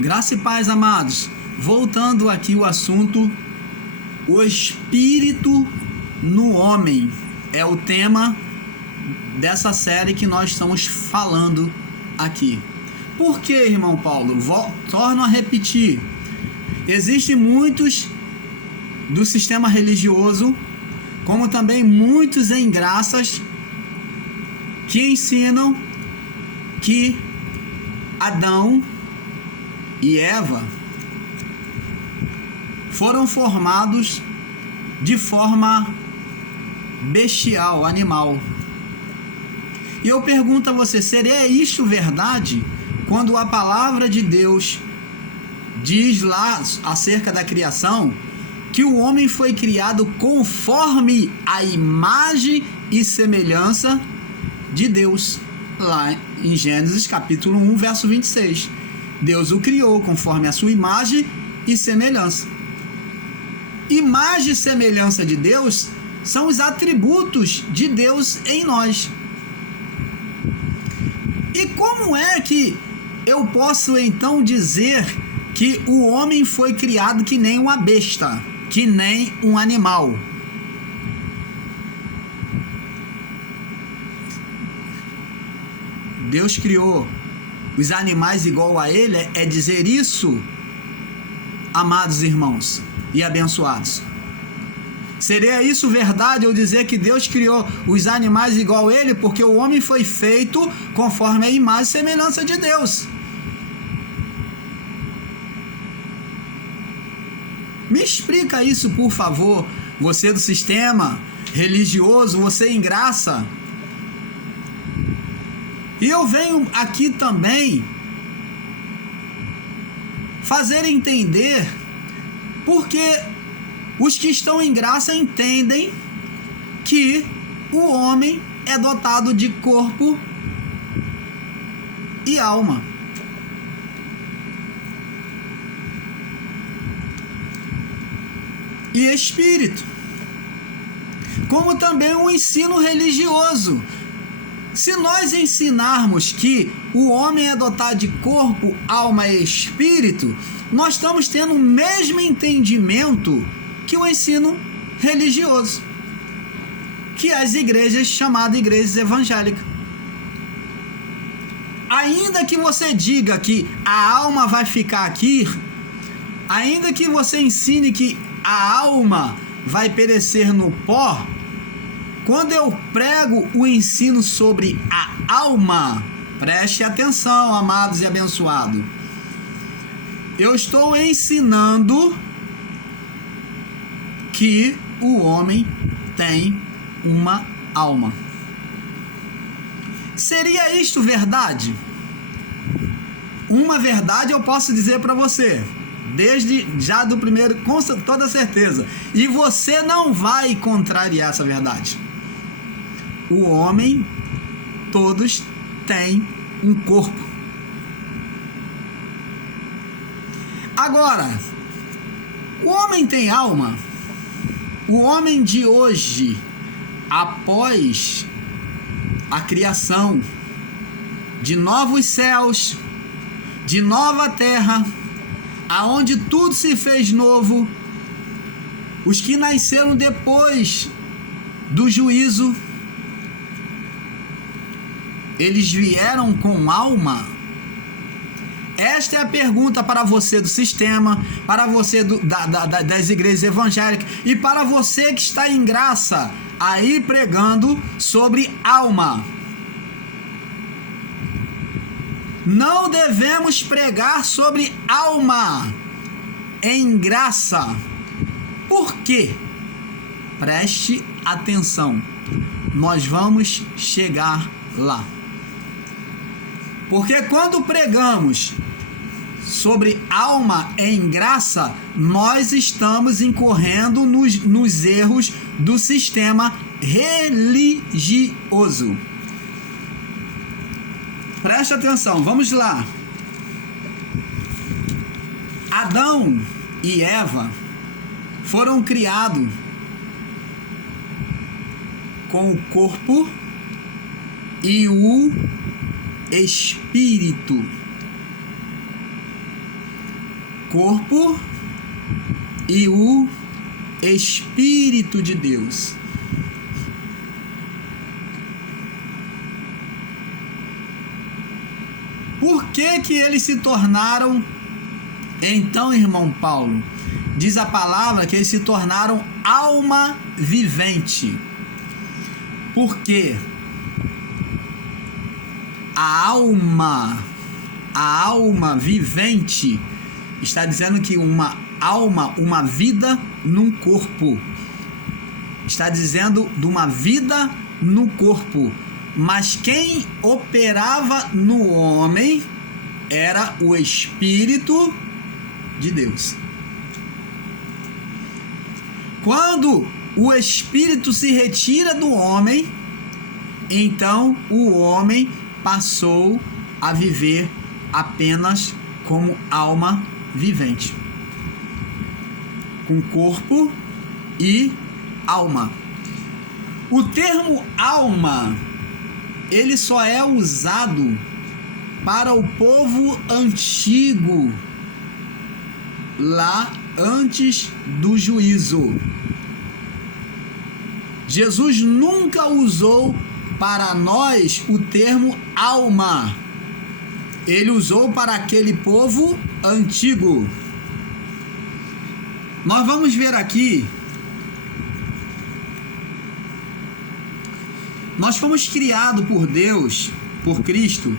Graça e paz, amados. Voltando aqui o assunto, o espírito no homem é o tema dessa série que nós estamos falando aqui. Por que, irmão Paulo? Torno a repetir. Existem muitos do sistema religioso, como também muitos em graças, que ensinam que Adão e Eva foram formados de forma bestial, animal. E eu pergunto a você, seria isso verdade? Quando a palavra de Deus diz lá acerca da criação, que o homem foi criado conforme a imagem e semelhança de Deus, lá em Gênesis capítulo 1, verso 26. Deus o criou conforme a sua imagem e semelhança. Imagem e semelhança de Deus são os atributos de Deus em nós. E como é que eu posso então dizer que o homem foi criado que nem uma besta, que nem um animal? Deus criou os animais igual a ele, é dizer isso, amados irmãos e abençoados? Seria isso verdade eu dizer que Deus criou os animais igual a ele, porque o homem foi feito conforme a imagem e semelhança de Deus? Me explica isso, por favor, você do sistema religioso, você em graça. E eu venho aqui também fazer entender porque os que estão em graça entendem que o homem é dotado de corpo e alma. E espírito. Como também um ensino religioso. Se nós ensinarmos que o homem é dotado de corpo, alma e espírito, nós estamos tendo o mesmo entendimento que o ensino religioso, que as igrejas chamadas igrejas evangélicas. Ainda que você diga que a alma vai ficar aqui, ainda que você ensine que a alma vai perecer no pó, quando eu prego o ensino sobre a alma, preste atenção, amados e abençoados, eu estou ensinando que o homem tem uma alma. Seria isto verdade? Uma verdade eu posso dizer para você, desde já do primeiro, com toda certeza, e você não vai contrariar essa verdade. O homem, todos têm um corpo. Agora, o homem tem alma? O homem de hoje, após a criação de novos céus, de nova terra, aonde tudo se fez novo, os que nasceram depois do juízo, eles vieram com alma? Esta é a pergunta para você do sistema, para você das igrejas evangélicas e para você que está em graça aí pregando sobre alma. Não devemos pregar sobre alma em graça. Por quê? Preste atenção. Nós vamos chegar lá. Porque quando pregamos sobre alma em graça, nós estamos incorrendo nos erros do sistema religioso. Preste atenção, vamos lá. Adão e Eva foram criados com o corpo e o espírito. corpo e o Espírito de Deus. Por que eles se tornaram, então, irmão Paulo? Diz a palavra que eles se tornaram alma vivente. Por quê? A alma vivente está dizendo que uma alma, uma vida num corpo. Está dizendo de uma vida no corpo. Mas quem operava no homem era o Espírito de Deus. Quando o Espírito se retira do homem, então o homem passou a viver apenas como alma vivente, com corpo e alma. O termo alma, ele só é usado para o povo antigo, lá antes do juízo. Jesus nunca usou para nós o termo alma. Ele usou para aquele povo antigo. Nós vamos ver aqui. Nós fomos criados por Deus, por Cristo,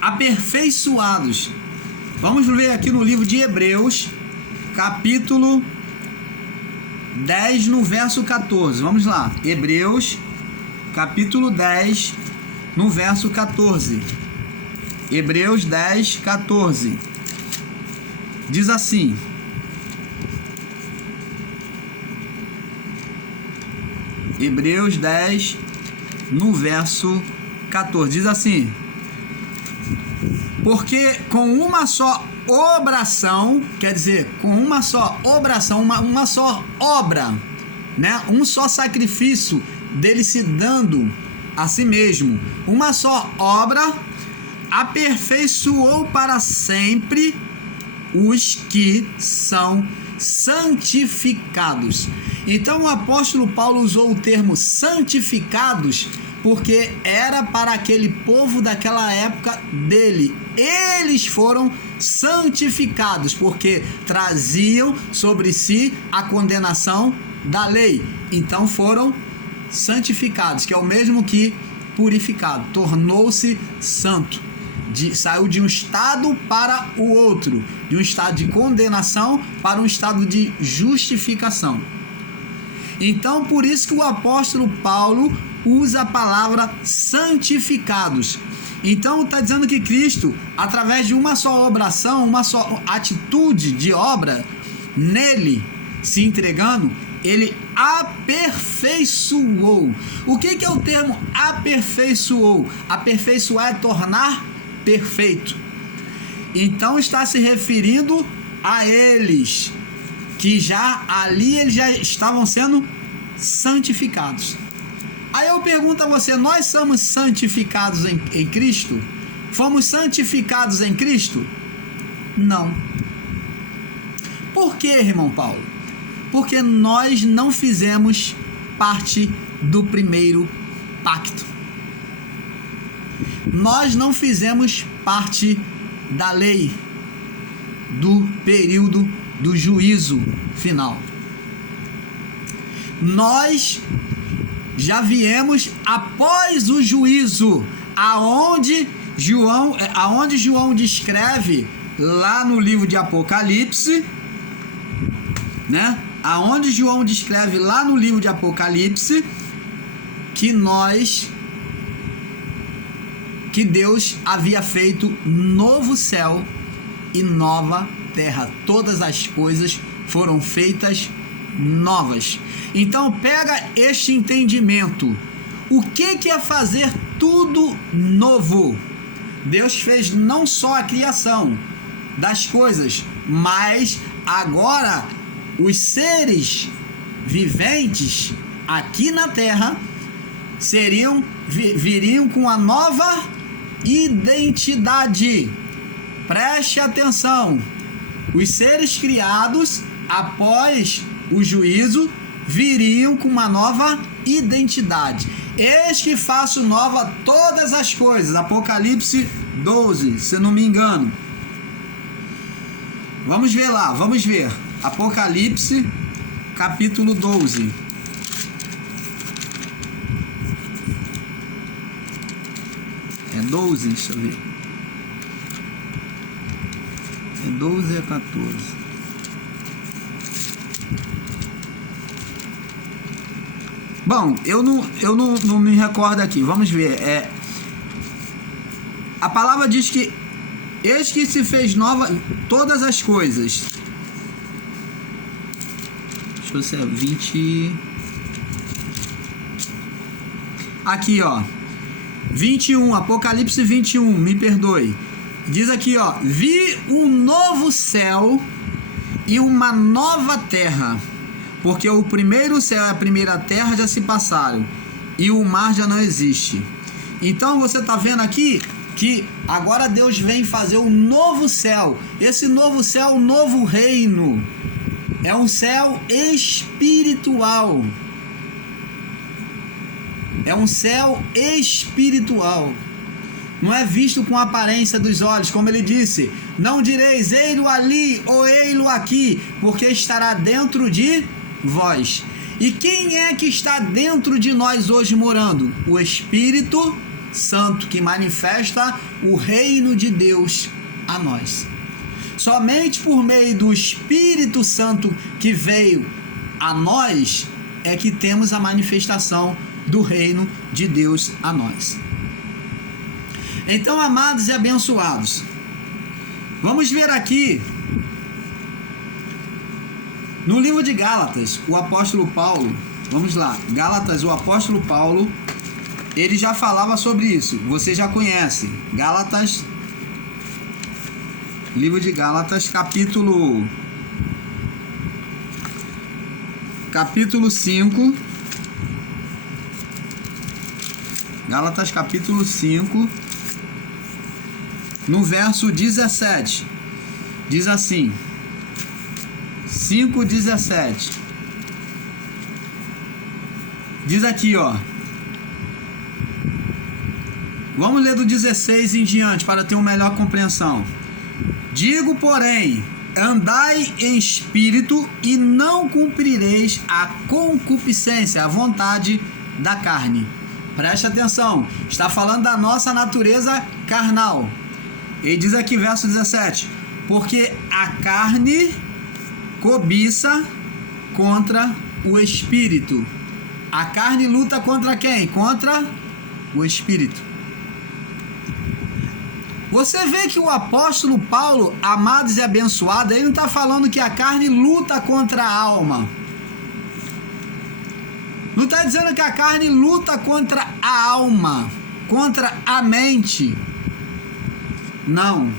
aperfeiçoados. Vamos ver aqui no livro de Hebreus, capítulo 10, no verso 14. Vamos lá. Hebreus, capítulo 10, no verso 14. Hebreus 10, 14. Diz assim: Hebreus 10, no verso 14. Diz assim: porque com uma só obração, quer dizer, com uma só obração, uma só obra, né? Um só sacrifício dele se dando a si mesmo, uma só obra, aperfeiçoou para sempre os que são santificados. Então o apóstolo Paulo usou o termo santificados porque era para aquele povo daquela época dele. Eles foram santificados porque traziam sobre si a condenação da lei. Então foram santificados, que é o mesmo que purificado. Tornou-se santo. Saiu de um estado para o outro, de um estado de condenação para um estado de justificação. Então, por isso que o apóstolo Paulo usa a palavra santificados. Então, está dizendo que Cristo, através de uma só obração, uma só atitude de obra, nele se entregando, ele aperfeiçoou. O que é o termo aperfeiçoou? Aperfeiçoar é tornar perfeito. Então está se referindo a eles, que já ali eles já estavam sendo santificados. Aí eu pergunto a você, nós somos santificados em Cristo? Fomos santificados em Cristo? Não. Por quê, irmão Paulo? Porque nós não fizemos parte do primeiro pacto. Nós não fizemos parte da lei, do período do juízo final. Nós já viemos após o juízo, aonde João descreve lá no livro de Apocalipse, né? Aonde João descreve lá no livro de Apocalipse que Deus havia feito novo céu e nova terra. Todas as coisas foram feitas novas. Então pega este entendimento. O que é fazer tudo novo? Deus fez não só a criação das coisas, mas agora os seres viventes aqui na terra viriam com a nova identidade. Preste atenção. Os seres criados após o juízo viriam com uma nova identidade. Eis que faço nova todas as coisas. Apocalipse 12, se não me engano. Vamos ver lá, vamos ver. Apocalipse, capítulo 12. É 12, deixa eu ver. É 12 ou é 14? Bom, eu não me recordo aqui. Vamos ver. A palavra diz que eis que se fez nova todas as coisas. Deixa eu ver se é 20. Aqui, ó. 21, Apocalipse 21, me perdoe. Diz aqui, ó: vi um novo céu e uma nova terra, porque o primeiro céu e a primeira terra já se passaram e o mar já não existe. Então você está vendo aqui que agora Deus vem fazer um novo céu. Esse novo céu, um novo reino, é um céu espiritual. É um céu espiritual. Não é visto com a aparência dos olhos, como ele disse: não direis ei-lo ali ou ei-lo aqui, porque estará dentro de vós. E quem é que está dentro de nós hoje morando? O Espírito Santo, que manifesta o reino de Deus a nós. Somente por meio do Espírito Santo que veio a nós é que temos a manifestação do reino de Deus a nós. Então, amados e abençoados, vamos ver aqui no livro de Gálatas, o apóstolo Paulo. Vamos lá, Gálatas, o apóstolo Paulo, ele já falava sobre isso, você já conhece. Gálatas, livro de Gálatas, capítulo 5. Gálatas capítulo 5, no verso 17, diz assim, 5:17, diz aqui, ó, vamos ler do 16 em diante para ter uma melhor compreensão. Digo, porém, andai em espírito e não cumprireis a concupiscência, a vontade da carne. Preste atenção, está falando da nossa natureza carnal. Ele diz aqui, verso 17: porque a carne cobiça contra o espírito. A carne luta contra quem? Contra o espírito. Você vê que o apóstolo Paulo, amados e abençoados, ele não está falando que a carne luta contra a alma. Não está dizendo que a carne luta contra a alma, contra a mente. Não.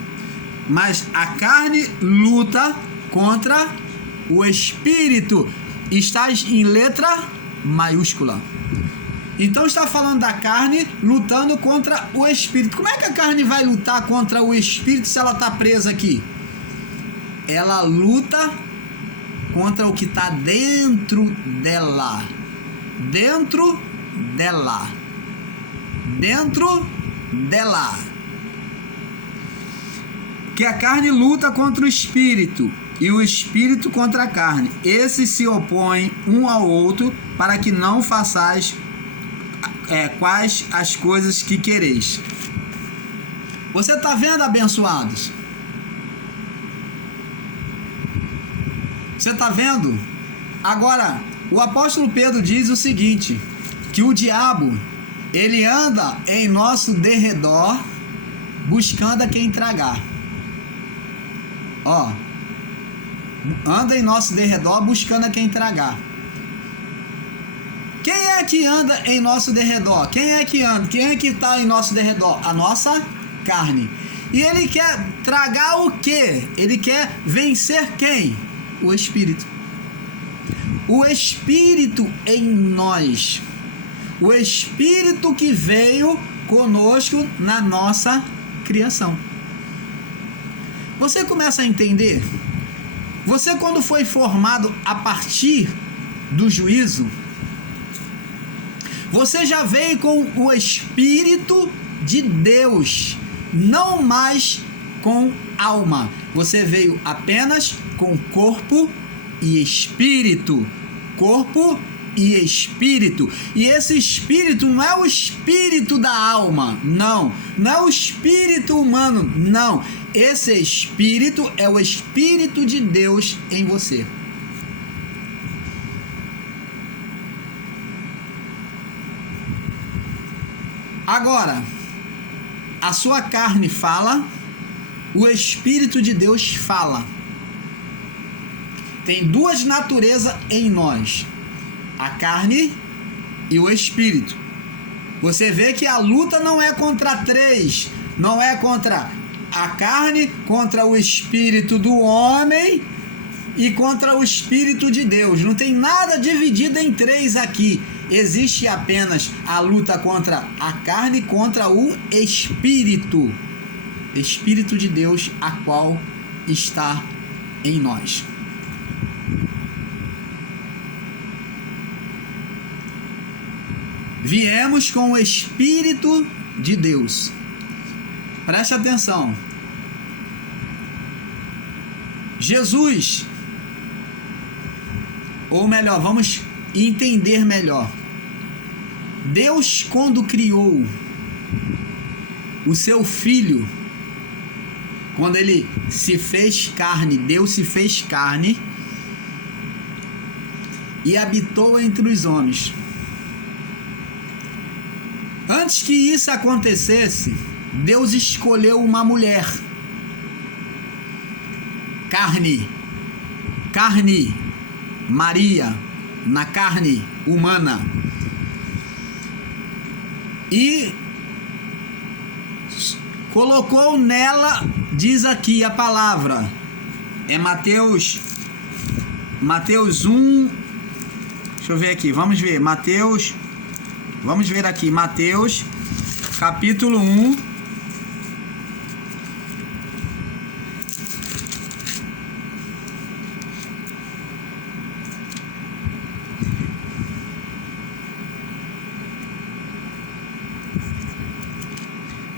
Mas a carne luta contra o espírito. Está em letra maiúscula. Então está falando da carne lutando contra o espírito. Como é que a carne vai lutar contra o espírito se ela está presa aqui? Ela luta contra o que está dentro dela. Dentro dela. Dentro dela. Que a carne luta contra o espírito e o espírito contra a carne. Esses se opõem um ao outro para que não façais quais as coisas que quereis. Você está vendo, abençoados? Você está vendo? Agora, o apóstolo Pedro diz o seguinte, que o diabo, ele anda em nosso derredor buscando a quem tragar. Ó, anda em nosso derredor buscando a quem tragar. Quem é que anda em nosso derredor? Quem é que anda? Quem é que está em nosso derredor? A nossa carne. E ele quer tragar o quê? Ele quer vencer quem? O Espírito. O Espírito em nós. O Espírito que veio conosco na nossa criação. Você começa a entender Você, quando foi formado a partir do juízo, você já veio com o Espírito de Deus, não mais com alma. Você veio apenas com corpo e espírito. Corpo e espírito. E esse espírito não é o espírito da alma, não. Não é o espírito humano, não. Esse espírito é o Espírito de Deus em você. Agora, a sua carne fala, o Espírito de Deus fala. Tem duas naturezas em nós, a carne e o Espírito. Você vê que a luta não é contra três, não é contra a carne, contra o Espírito do homem e contra o Espírito de Deus. Não tem nada dividido em três aqui. Existe apenas a luta contra a carne e contra o Espírito. Espírito de Deus, a qual está em nós. Viemos com o Espírito de Deus. Preste atenção. Jesus, ou melhor, vamos entender melhor. Deus, quando criou o seu Filho, quando ele se fez carne, Deus se fez carne e habitou entre os homens. Antes que isso acontecesse, Deus escolheu uma mulher. Carne, Maria, na carne humana. E colocou nela, diz aqui a palavra, é Mateus 1, deixa eu ver aqui, vamos ver, vamos ver aqui, Mateus, capítulo 1,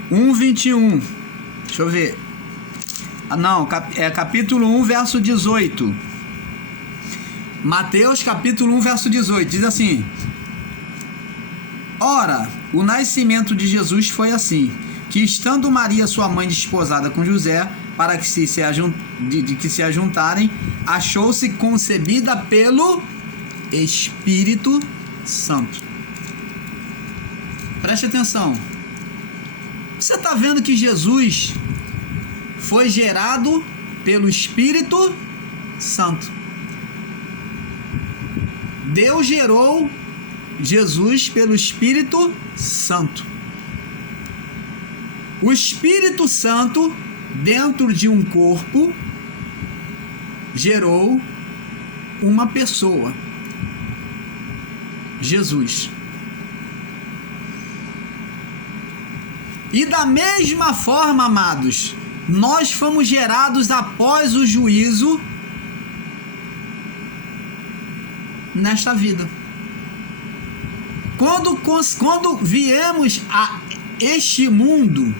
(1:21), deixa eu ver, não, é capítulo 1, verso 18, Mateus capítulo 1, verso 18, diz assim: ora, o nascimento de Jesus foi assim, que estando Maria, sua mãe, desposada com José, para que se ajuntarem, achou-se concebida pelo Espírito Santo. Preste atenção. Você está vendo que Jesus foi gerado pelo Espírito Santo. Deus gerou Jesus pelo Espírito Santo. O Espírito Santo, dentro de um corpo, gerou uma pessoa, Jesus. E da mesma forma, amados, nós fomos gerados após o juízo nesta vida. Quando viemos a este mundo,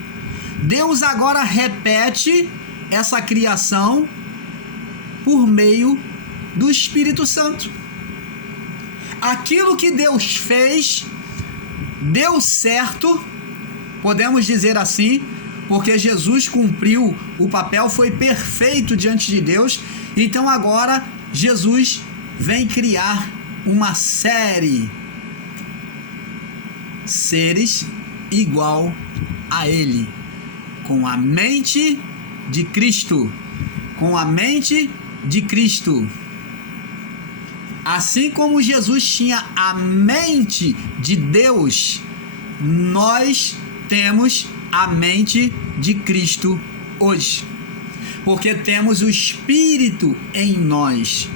Deus agora repete essa criação por meio do Espírito Santo. Aquilo que Deus fez deu certo, podemos dizer assim, porque Jesus cumpriu o papel, foi perfeito diante de Deus. Então agora Jesus vem criar uma série seres igual a ele, com a mente de Cristo, com a mente de Cristo. Assim como Jesus tinha a mente de Deus, nós temos a mente de Cristo hoje, porque temos o Espírito em nós.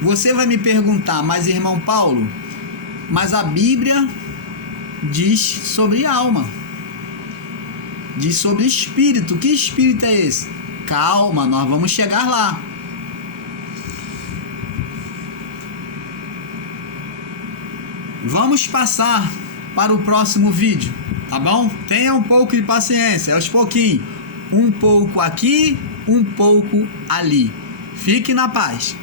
Você vai me perguntar, mas irmão Paulo, mas a Bíblia diz sobre alma, diz sobre espírito. Que espírito é esse? Calma, nós vamos chegar lá. Vamos passar para o próximo vídeo, tá bom? Tenha um pouco de paciência, aos pouquinhos. Um pouco aqui, um pouco ali. Fique na paz.